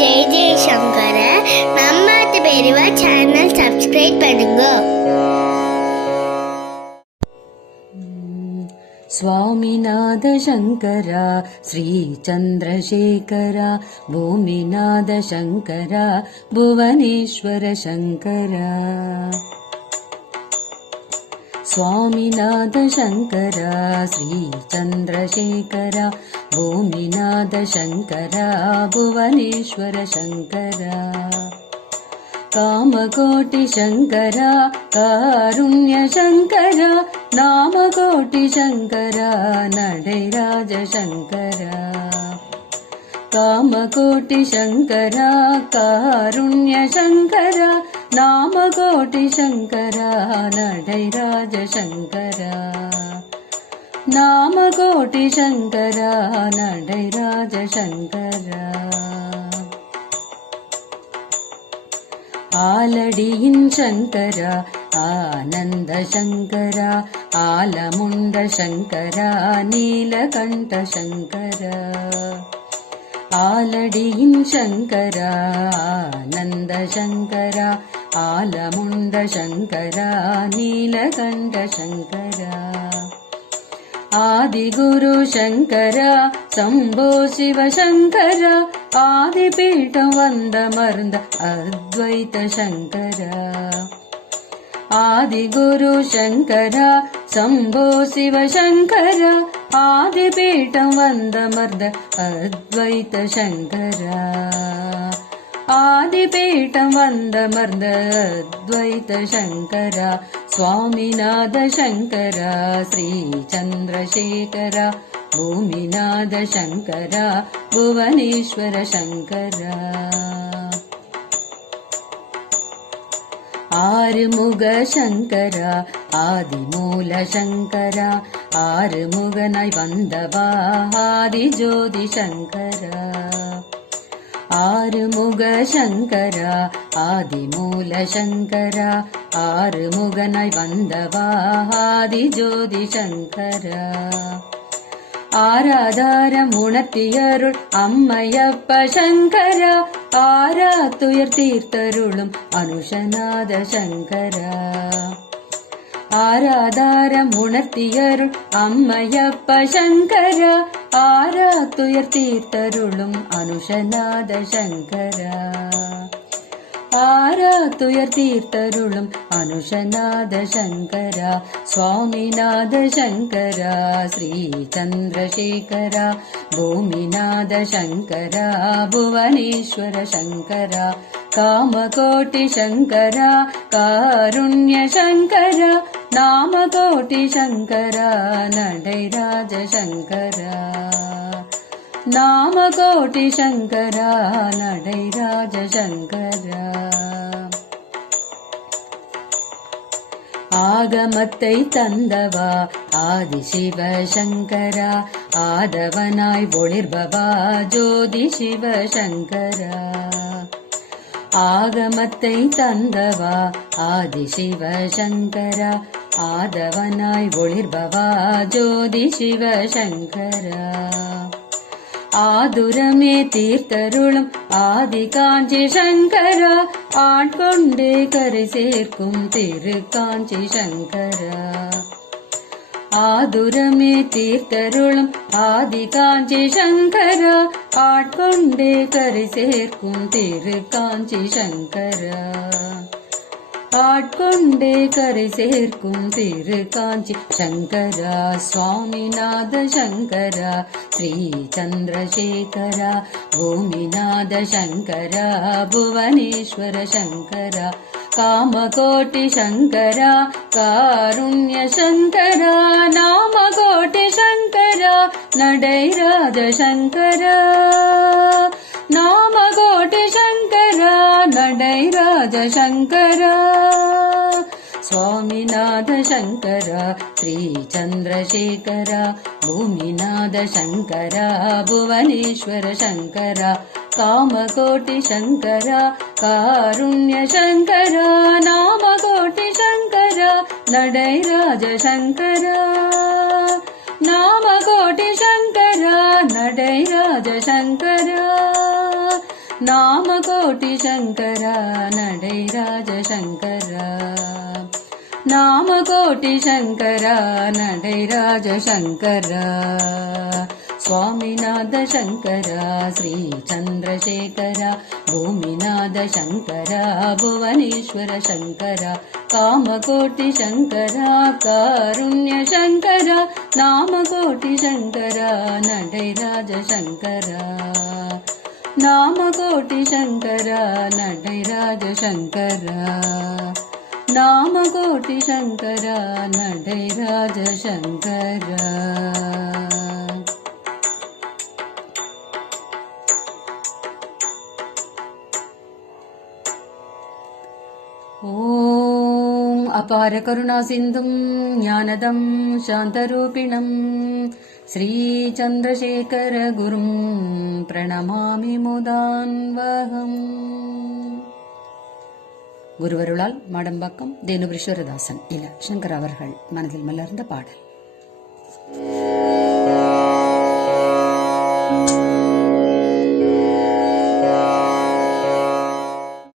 ஜெய ஜெயசங்கர நம்மாத்து பெரியவா channel subscribe பண்ணுங்க. स्वामिनाथ शंकरा श्री चंद्रशेखरा भूमिनाथ शंकरा भुवनेश्वर शंकरा स्वामिनाथ शंकरा श्री चंद्रशेखरा भूमिनाथ शंकरा भुवनेश्वर शंकरा कामकोटि शंकरा कारुण्य शंकरा नामकोटि शंकरा नडैराज शंकरा कामकोटि शंकरा कारुण्य शंकरा नामकोटि शंकरा नडैराज शंकरा नामकोटि शंकरा नडैराज शंकरा आलडियिन् शंकरा आनंद शंकरा आलमुंड शंकरा नीलकंठ शंकरा आलडियिन् शंकरा आनंद शंकरा आलमुंड शंकरा नीलकंठ शंकरा आदिगुरु शंकरा शंभो शिव शंकरा आदिपीठं वंदमर्द अद्वैत शंकरा आदिगुरु शंकरा शंभो शिव शंकरा आदिपीठं वंदमर्द अद्वैत शंकरा आदिपीठं वंदमर्द अद्वैत शंकरा स्वामिनाथ शंकरा श्री चंद्रशेखरा भूमिनाथ शंकरा भुवनेश्वर शंकरा आरुमुग शंकरा आदिमूल शंकरा आरुमुगनाय वंदवा आदिज्योति शंकरा आरुमुग शंकरा आदिमूल शंकरा आरुमुगनाय वंदवा आदिज्योति शंकरा ஆராதாரம் உணர்த்தியருள் அம்மையப்ப சங்கரா ஆராத்துயர் தீர்த்தருளும் அனுஷநாத சங்கரா ஆராதாரம் உணர்த்தியருள் அம்மையப்ப சங்கரா ஆராத்துயர் தீர்த்தருளும் அனுஷநாத சங்கரா ஆராத்துயர் தீர்த்தருளும் அனுஷநாத சங்கரா சுவாமிநாத சங்கரா ஸ்ரீ சந்திரசேகரா பூமிநாத சங்கரா புவனேஸ்வர சங்கரா காமகோட்டி சங்கரா காருண்ய சங்கரா நாமகோட்டி சங்கரா நடைராஜ சங்கரா नामकोटि शंकरा नडैराज शंकरा ஆகமத்தை தந்தவா ஆதிசிவ சங்கரா ஆதவனாய் ஒளிர்பவா ஜோதி சிவ சங்கரா ஆகமத்தை தந்தவா ஆதிசிவ சங்கரா ஆதவனாய் ஒளிர்பவா ஜோதி சிவ சங்கரா ஆதுரமே தீர்த்தருளும் ஆதி காஞ்சி சங்கரா ஆட்கொண்டே கரை சேர்க்கும் திரு காஞ்சி சங்கரா ஆதுரமே தீர்த்தருளும் ஆதி காஞ்சி சங்கரா ஆட்கொண்டே கரை சேர்க்கும் திரு காஞ்சி சங்கரா ஆட்கொண்டே கரை சேர்க்கும் திரு காஞ்சி சங்கரா சுவாமிநாத சங்கரா ஸ்ரீ சந்திரசேகரா பூமிநாத சங்கரா புவனேஸ்வர சங்கரா காமகோட்டி சங்கரா காருண்ய சங்கரா நாமகோட்டி சங்கரா நடைராஜ சங்கரா நாமகோட்டி சங்கரா நடைராஜ சங்கரா स्वामिनाथ शंकरा श्री चंद्रशेखरा भूमिनाथ शंकरा भुवनेश्वर शंकरा कामकोटि शंकरा कारुण्य शंकरा नामकोटि शंकरा नडैराज शंकरा नामकोटि शंकरा नडैराज शंकरा नामकोटि शङ्करा नडैराज शङ्करा नामकोटि शङ्करा नडैराज शङ्करा स्वामिनाथ शङ्करा श्रीचन्द्रशेखरा भूमिनाथ शङ्करा भुवनेश्वर शङ्करा कामकोटि शङ्करा कारुण्य शङ्करा नामकोटि शङ्करा नडैराज शङ्करा नामकोटि शङ्करा नडैराज शङ्करा नामकोटि शङ्करा नडैराज शङ्करा ॐ अपार करुणासिन्धुं ज्ञानदं शान्तरूपिणं श्रीचन्द्रशेखर गुरुं प्रणमामि मुदान्वहम् குருவருளால் மாடம்பாக்கம் தேனுபுரீஸ்வரதாசன் இல்ல சங்கர் அவர்கள் மனதில் மலர்ந்த பாடல்.